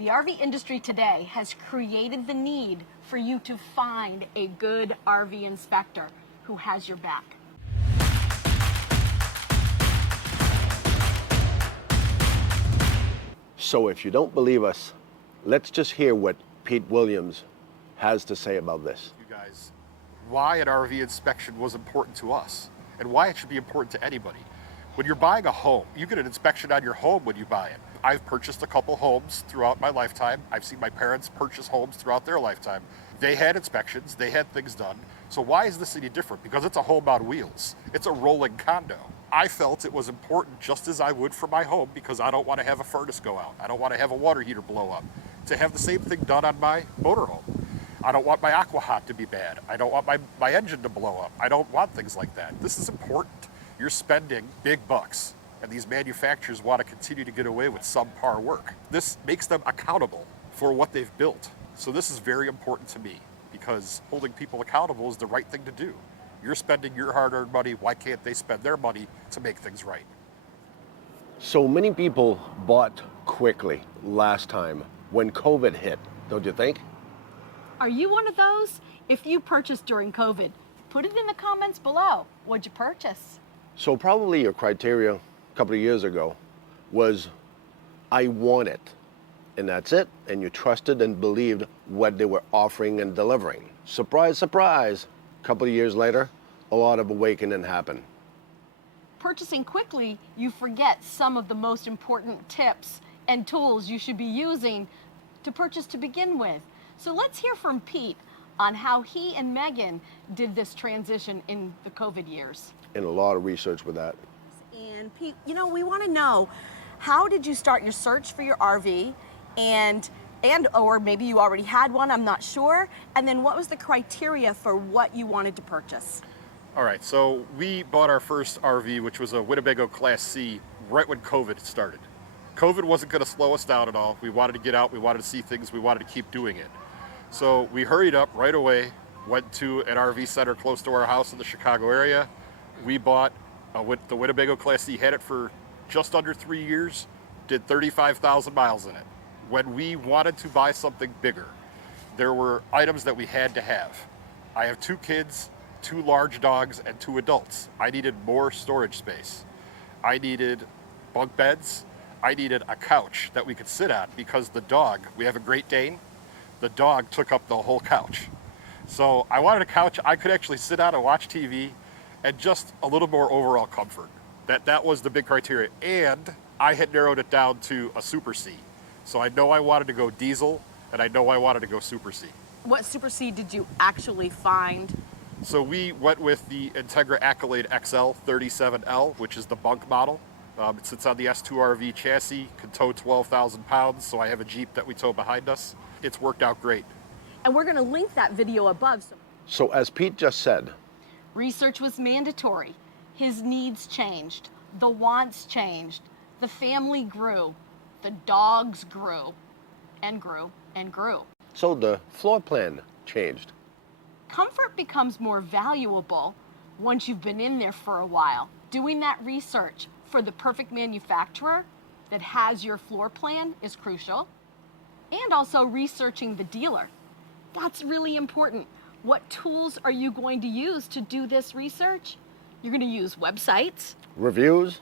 The RV industry today has created the need for you to find a good RV inspector who has your back. So if you don't believe us, let's just hear what Pete Williams has to say about this. You guys, why an RV inspection was important to us and why it should be important to anybody. When you're buying a home, you get an inspection on your home when you buy it. I've purchased a couple homes throughout my lifetime. I've seen my parents purchase homes throughout their lifetime. They had inspections, they had things done. So why is this any different? Because it's a home on wheels. It's a rolling condo. I felt it was important just as I would for my home because I don't want to have a furnace go out. I don't want to have a water heater blow up. To have the same thing done on my motorhome. I don't want my aqua hot to be bad. I don't want my engine to blow up. I don't want things like that. This is important. You're spending big bucks, and these manufacturers want to continue to get away with subpar work. This makes them accountable for what they've built. So this is very important to me because holding people accountable is the right thing to do. You're spending your hard-earned money. Why can't they spend their money to make things right? So many people bought quickly last time when COVID hit, don't you think? Are you one of those? If you purchased during COVID, put it in the comments below. What'd you purchase? So probably your criteria a couple of years ago was, I want it, and that's it, and you trusted and believed what they were offering and delivering. Surprise, surprise, a couple of years later, a lot of awakening happened. Purchasing quickly, you forget some of the most important tips and tools you should be using to purchase to begin with. So let's hear from Pete on how he and Meghan did this transition in the COVID years. And a lot of research with that. And Pete, you know, we want to know, how did you start your search for your RV, and or maybe you already had one, I'm not sure. And then what was the criteria for what you wanted to purchase? All right, so we bought our first RV, which was a Winnebago Class C, right when COVID started. COVID wasn't going to slow us down at all. We wanted to get out, we wanted to see things, we wanted to keep doing it. So we hurried up right away, went to an RV center close to our house in the Chicago area. We bought the Winnebago Class C, had it for just under 3 years, did 35,000 miles in it. When we wanted to buy something bigger, there were items that we had to have. I have 2 kids, 2 large dogs, and 2 adults. I needed more storage space. I needed bunk beds. I needed a couch that we could sit on because the dog, we have a Great Dane, the dog took up the whole couch. So I wanted a couch I could actually sit on and watch TV, and just a little more overall comfort. That was the big criteria. And I had narrowed it down to a Super C. So I know I wanted to go diesel, and I know I wanted to go Super C. What Super C did you actually find? So we went with the Integra Accolade XL 37L, which is the bunk model. It sits on the S2RV chassis, can tow 12,000 pounds, so I have a Jeep that we tow behind us. It's worked out great. And we're going to link that video above. So as Pete just said, Research was mandatory. His needs changed. The wants changed. The family grew. The dogs grew and grew and grew. so the floor plan changed. Comfort becomes more valuable once you've been in there for a while. Doing that research for the perfect manufacturer that has your floor plan is crucial. And also researching the dealer. That's really important. What tools are you going to use to do this research? You're going to use websites. Reviews?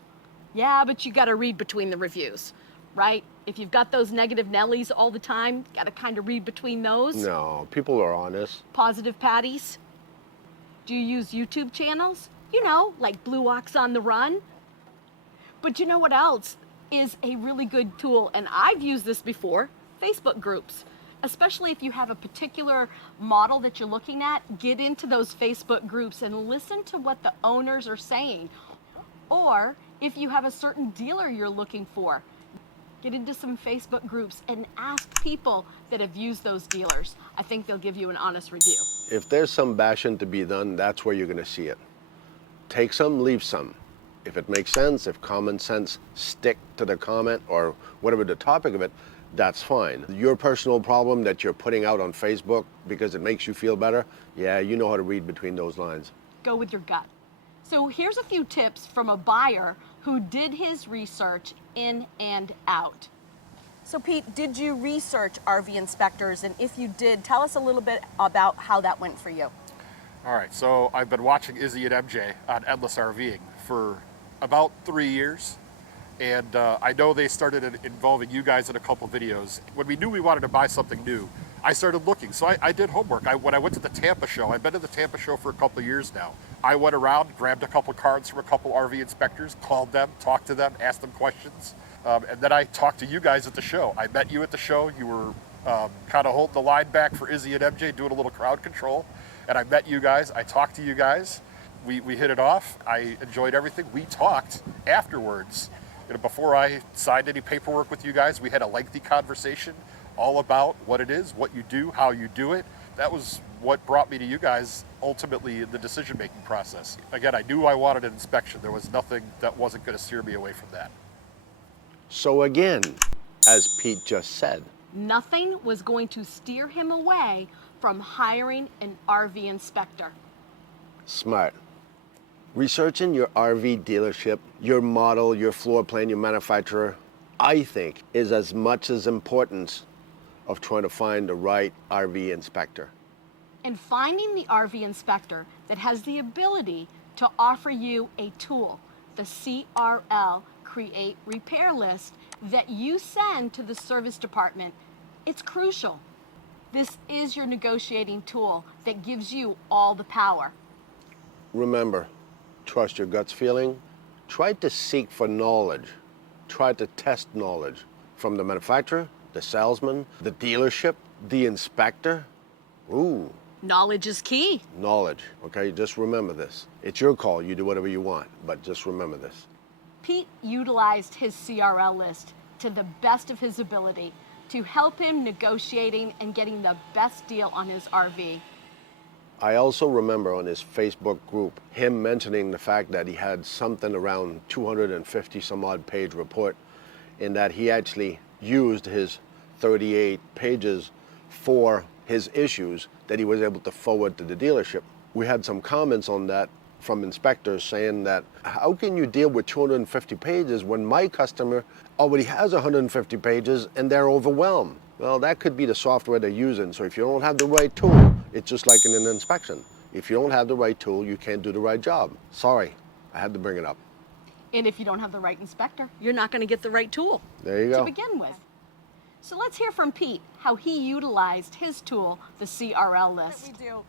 Yeah, but you got to read between the reviews, right? If you've got those negative Nellies all the time, got to kind of read between those. No, people are honest. Positive Patties. Do you use YouTube channels? You know, like Blue Ox on the Run. But you know what else is a really good tool, and I've used this before? Facebook groups. Especially if you have a particular model that you're looking at, get into those Facebook groups and listen to what the owners are saying. Or if you have a certain dealer you're looking for, get into some Facebook groups and ask people that have used those dealers. I think they'll give you an honest review. If there's some bashing to be done, that's where you're going to see it. Take some, leave some. If it makes sense, if common sense stick to the comment or whatever the topic of it, that's fine. Your personal problem that you're putting out on Facebook because it makes you feel better, yeah, you know how to read between those lines. Go with your gut. So here's a few tips from a buyer who did his research in and out. So Pete, did you research RV inspectors? And if you did, tell us a little bit about how that went for you. All right, so I've been watching Izzy and MJ on Endless RVing for about 3 years. And I know they started involving you guys in a couple videos. When we knew we wanted to buy something new, I started looking. So I did homework. When I went to the Tampa show, I've been to the Tampa show for a couple of years now. I went around, grabbed a couple cards from a couple RV inspectors, called them, talked to them, asked them questions. And then I talked to you guys at the show. I met you at the show. You were kind of holding the line back for Izzy and MJ, doing a little crowd control. And I met you guys. I talked to you guys. We hit it off. I enjoyed everything. We talked afterwards. You know, before I signed any paperwork with you guys, we had a lengthy conversation all about what it is, what you do, how you do it. That was what brought me to you guys ultimately in the decision-making process. Again, I knew I wanted an inspection. There was nothing that wasn't going to steer me away from that. So again, as Pete just said, Nothing was going to steer him away from hiring an RV inspector. smart. Researching your RV dealership, your model, your floor plan, your manufacturer, I think is as much as importance of trying to find the right RV inspector. And finding the RV inspector that has the ability to offer you a tool, the CRL Create Repair List, that you send to the service department, it's crucial. This is your negotiating tool that gives you all the power. Remember, trust your gut's feeling. Try to seek for knowledge. Try to test knowledge from the manufacturer, the salesman, the dealership, the inspector. Ooh, Knowledge is key. knowledge, okay? Just remember this. It's your call. You do whatever you want, but just remember this. Pete utilized his CRL list to the best of his ability to help him negotiating and getting the best deal on his RV. I also remember on his Facebook group him mentioning the fact that he had something around 250 some odd page report, in that he actually used his 38 pages for his issues that he was able to forward to the dealership. We had some comments on that from inspectors saying that, how can you deal with 250 pages when my customer already has 150 pages and they're overwhelmed? Well, that could be the software they're using. So if you don't have the right tool, it's just like in an inspection. If you don't have the right tool, you can't do the right job. Sorry, I had to bring it up. And if you don't have the right inspector, you're not going to get the right tool There you to go. begin with. So let's hear from Pete how he utilized his tool, the CRL list. We do.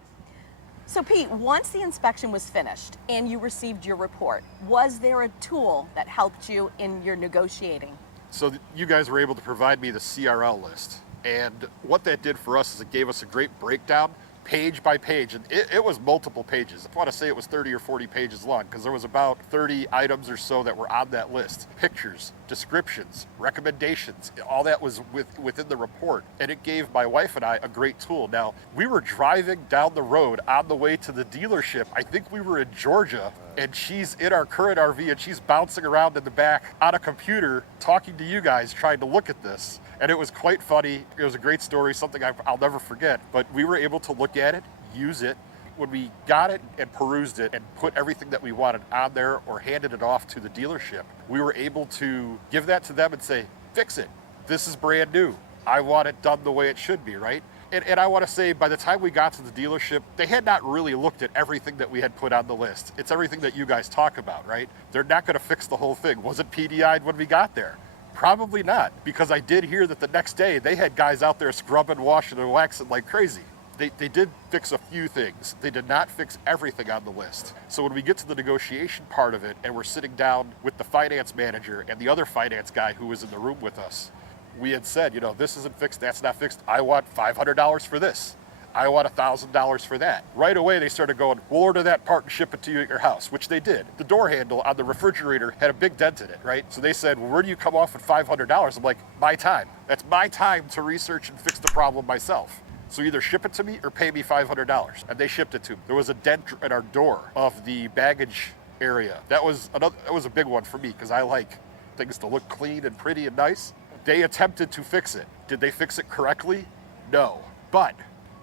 So Pete, once the inspection was finished and you received your report, was there a tool that helped you in your negotiating? So you guys were able to provide me the CRL list. And what that did for us is it gave us a great breakdown, page by page. And it was multiple pages. I want to say it was 30 or 40 pages long, because there was about 30 items or so that were on that list. Pictures, descriptions, recommendations, all that was within the report. And it gave my wife and I a great tool. Now, we were driving down the road on the way to the dealership. I think we were in Georgia, and she's in our current RV, and she's bouncing around in the back on a computer talking to you guys, trying to look at this. And it was quite funny. It was a great story, something I'll never forget. But we were able to look at it, use it. When we got it and perused it and put everything that we wanted on there or handed it off to the dealership, we were able to give that to them and say, fix it. This is brand new. I want it done the way it should be, right? And I want to say, by the time we got to the dealership, they had not really looked at everything that we had put on the list. It's everything that you guys talk about, right? They're not going to fix the whole thing. Was it PDI'd when we got there? Probably not, because I did hear that the next day they had guys out there scrubbing, washing, and waxing like crazy. They did fix a few things. They did not fix everything on the list. So when we get to the negotiation part of it and we're sitting down with the finance manager and the other finance guy who was in the room with us, we had said, you know, this isn't fixed, that's not fixed. I want $500 for this. I want $1,000 for that. Right away, they started going, we'll order that part and ship it to you at your house, which they did. The door handle on the refrigerator had a big dent in it, right? So they said, well, where do you come off at $500? I'm like, my time. That's my time to research and fix the problem myself. So either ship it to me or pay me $500. And they shipped it to me. There was a dent in our door of the baggage area. That was a big one for me, because I like things to look clean and pretty and nice. They attempted to fix it. Did they fix it correctly? No. But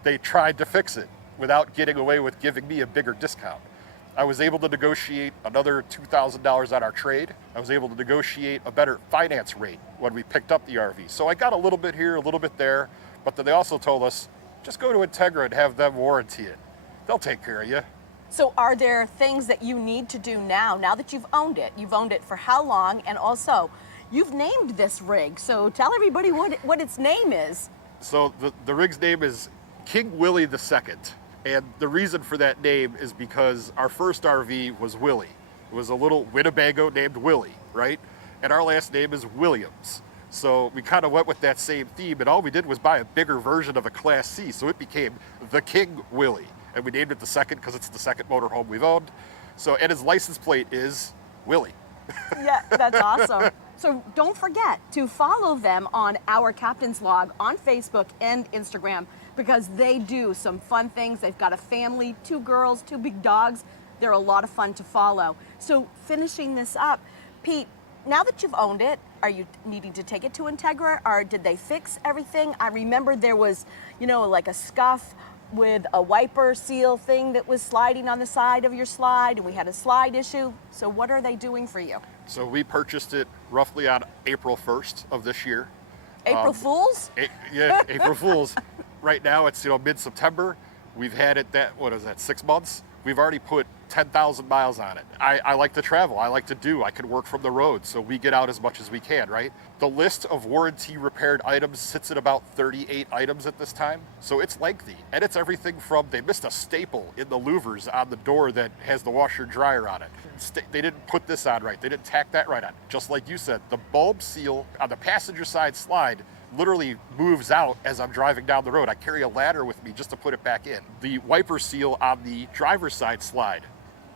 they tried to fix it without getting away with giving me a bigger discount. I was able to negotiate another $2,000 on our trade. I was able to negotiate a better finance rate when we picked up the RV. So I got a little bit here, a little bit there, but then they also told us, just go to Integra and have them warranty it. They'll take care of you. So are there things that you need to do now that you've owned it? You've owned it for how long? And also, you've named this rig, so tell everybody what its name is. So the rig's name is King Willie II. And the reason for that name is because our first RV was Willie. It was a little Winnebago named Willie, right? And our last name is Williams. So we kind of went with that same theme, and all we did was buy a bigger version of a Class C, so it became the King Willie. And we named it the second because it's the second motorhome we've owned. So, and his license plate is Willie. Yeah, that's awesome. So don't forget to follow them on Our Captain's Log on Facebook and Instagram, because they do some fun things. They've got a family, 2 girls, 2 big dogs. They're a lot of fun to follow. So finishing this up, Pete, now that you've owned it, are you needing to take it to Integra, or did they fix everything? I remember there was, like a scuff with a wiper seal thing that was sliding on the side of your slide, and we had a slide issue. So what are they doing for you? So we purchased it roughly on April 1st of this year. April Fools? Yeah, April Fools. Right now it's mid-September. We've had it 6 months? We've already put 10,000 miles on it. I like to travel, I can work from the road, so we get out as much as we can, right? The list of warranty repaired items sits at about 38 items at this time, so it's lengthy. And it's everything from, they missed a staple in the louvers on the door that has the washer and dryer on it. They didn't put this on right, they didn't tack that right on. Just like you said, the bulb seal on the passenger side slide literally moves out as I'm driving down the road. I carry a ladder with me just to put it back in. The wiper seal on the driver's side slide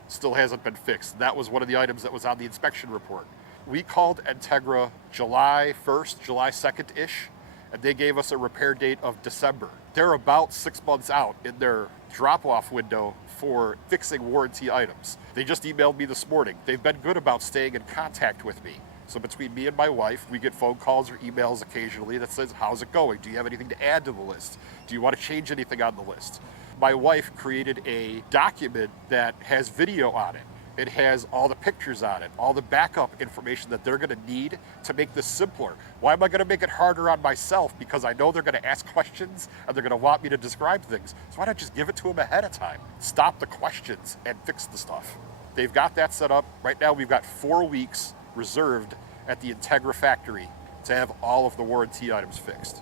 still hasn't been fixed. That was one of the items that was on the inspection report. We called Integra July 1st, July 2nd-ish, and they gave us a repair date of December. They're about 6 months out in their drop-off window for fixing warranty items. They just emailed me this morning. They've been good about staying in contact with me. So between me and my wife, we get phone calls or emails occasionally that says, how's it going? Do you have anything to add to the list? Do you want to change anything on the list? My wife created a document that has video on it. It has all the pictures on it, all the backup information that they're going to need to make this simpler. Why am I going to make it harder on myself? Because I know they're going to ask questions and they're going to want me to describe things. So why not just give it to them ahead of time? Stop the questions and fix the stuff. They've got that set up. Right now we've got 4 weeks reserved at the Integra factory to have all of the warranty items fixed.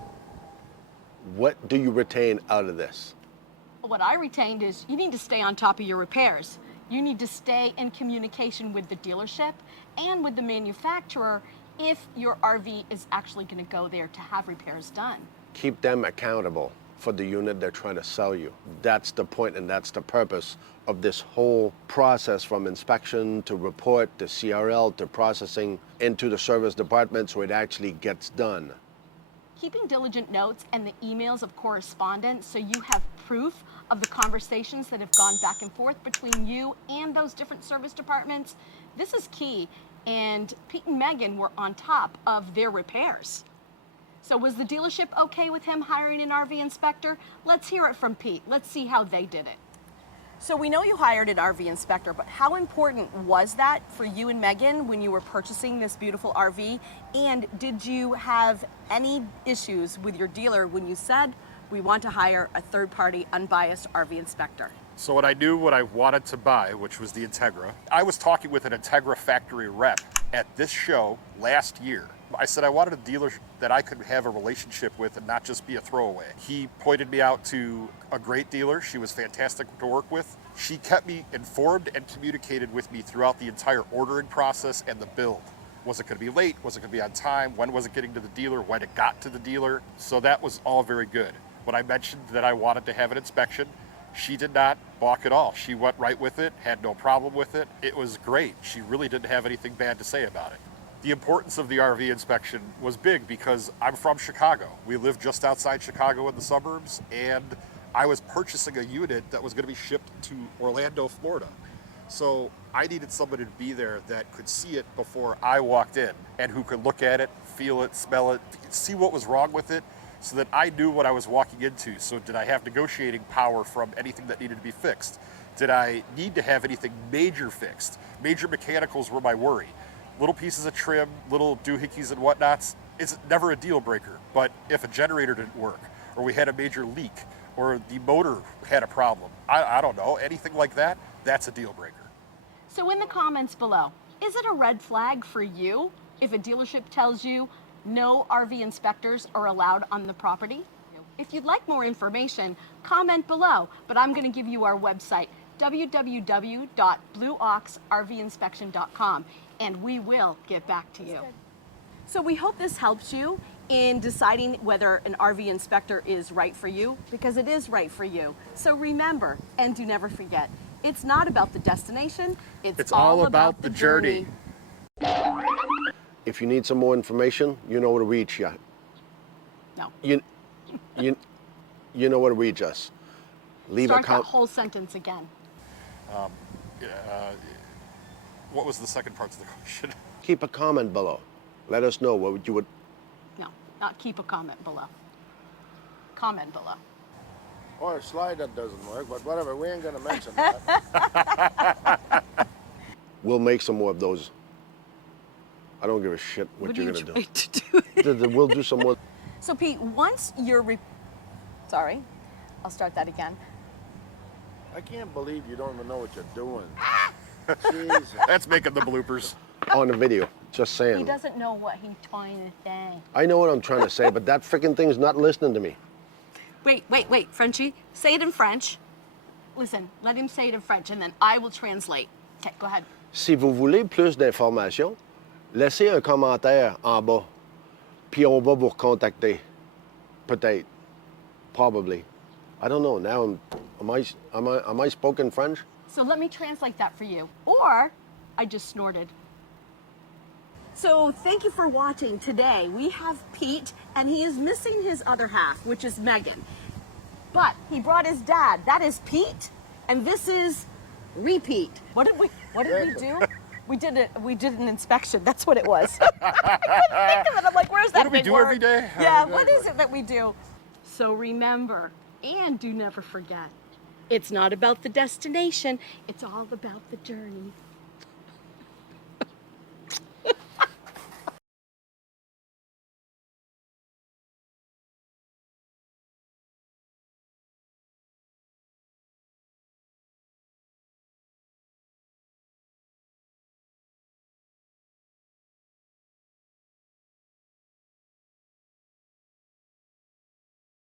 What do you retain out of this? What I retained is you need to stay on top of your repairs. You need to stay in communication with the dealership and with the manufacturer if your RV is actually going to go there to have repairs done. Keep them accountable for the unit they're trying to sell you. That's the point and that's the purpose of this whole process, from inspection to report to CRL to processing into the service department so it actually gets done. Keeping diligent notes and the emails of correspondence so you have proof of the conversations that have gone back and forth between you and those different service departments, this is key. And Pete and Meghan were on top of their repairs. So was the dealership okay with him hiring an RV inspector? Let's hear it from Pete. Let's see how they did it. So we know you hired an RV inspector, but how important was that for you and Meghan when you were purchasing this beautiful RV? And did you have any issues with your dealer when you said, we want to hire a third-party unbiased RV inspector? So when I knew what I wanted to buy, which was the Integra, I was talking with an Integra factory rep at this show last year. I said I wanted a dealer that I could have a relationship with and not just be a throwaway. He pointed me out to a great dealer. She was fantastic to work with. She kept me informed and communicated with me throughout the entire ordering process and the build. Was it going to be late? Was it going to be on time? When was it getting to the dealer? When it got to the dealer? So that was all very good. When I mentioned that I wanted to have an inspection, she did not balk at all. She went right with it, had no problem with it. It was great. She really didn't have anything bad to say about it. The importance of the RV inspection was big because I'm from Chicago. We live just outside Chicago in the suburbs, and I was purchasing a unit that was going to be shipped to Orlando, Florida. So I needed somebody to be there that could see it before I walked in and who could look at it, feel it, smell it, see what was wrong with it, so that I knew what I was walking into. So did I have negotiating power from anything that needed to be fixed? Did I need to have anything major fixed? Major mechanicals were my worry. Little pieces of trim, little doohickeys and whatnots, it's never a deal breaker. But if a generator didn't work, or we had a major leak, or the motor had a problem, I don't know, anything like that, that's a deal breaker. So in the comments below, is it a red flag for you if a dealership tells you no RV inspectors are allowed on the property? If you'd like more information, comment below, but I'm going to give you our website, www.blueoxrvinspection.com, and we will get back to you. So we hope this helps you in deciding whether an RV inspector is right for you, because it is right for you. So remember, and do never forget, it's not about the destination, it's all about the journey. If you need some more information, you know where to reach you. No. You know where to reach us. Leave Start a that comment. whole sentence again. What was the second part of the question? Keep a comment below. Let us know what you would. No, not keep a comment below. Comment below. Or a slide that doesn't work, but whatever, we ain't gonna mention that. We'll make some more of those. I don't give a shit what you're gonna trying to do? We'll do some more. So Pete, once you're, sorry, I'll start that again. I can't believe you don't even know what you're doing. Jesus. That's making the bloopers. On the video. Just He saying. doesn't know what he's trying to say. I know what I'm trying to say, but that freaking thing's not listening to me. Wait, Frenchie. Say it in French. Listen, let him say it in French, and then I will translate. Okay, go ahead. Si vous voulez plus d'informations, laissez un commentaire en bas, puis on va vous recontacter. Peut-être. Probably. I don't know. Now, am I spoken French? So let me translate that for you. Or I just snorted. So thank you for watching today. We have Pete, and he is missing his other half, which is Meghan. But he brought his dad. That is Pete, and this is Repeat. What did we do? We did an inspection. That's what it was. I couldn't think of it. I'm like, where's that What do we big do word? every day? Yeah, what is it that we do? So remember, and do never forget, it's not about the destination, it's all about the journey.